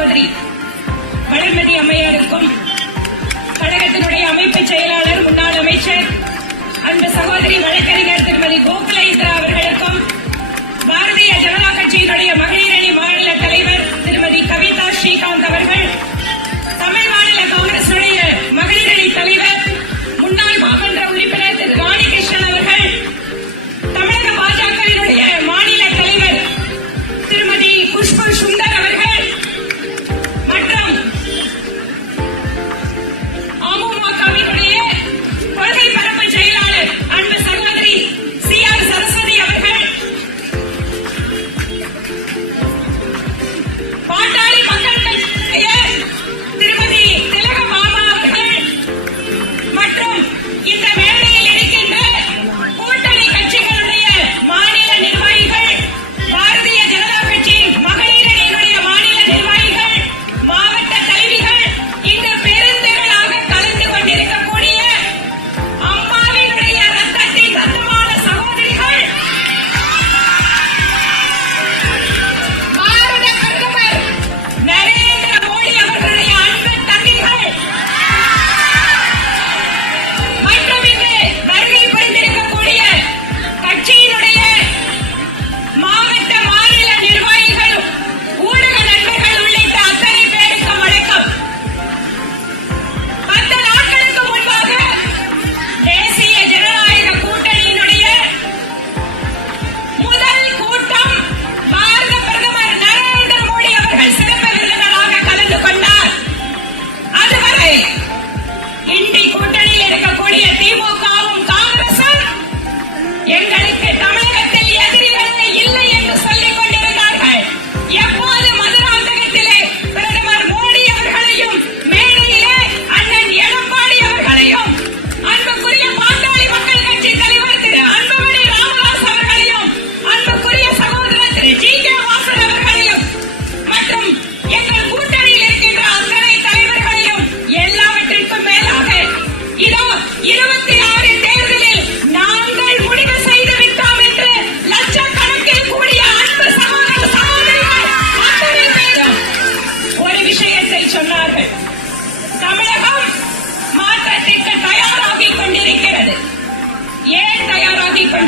சகோதரி வளர்மதி அம்மையாருக்கும் கழகத்தினுடைய அமைப்பு செயலாளர் முன்னாள் அமைச்சர் அன்பு சகோதரி வழக்கறிஞர் திருமதி கோகுல இந்திரா அவர்களுக்கும் பாரதிய ஜனதா கட்சியினுடைய மகளிர் அணி மாநில தலைவர் திருமதி கவிதா ஸ்ரீகாந்த் அவர்கள் தமிழ் மாநில காங்கிரசுடைய மகளிர் அணி தலைவர்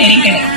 நெரிக்கணும்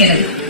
கிடைத்திருக்கிறது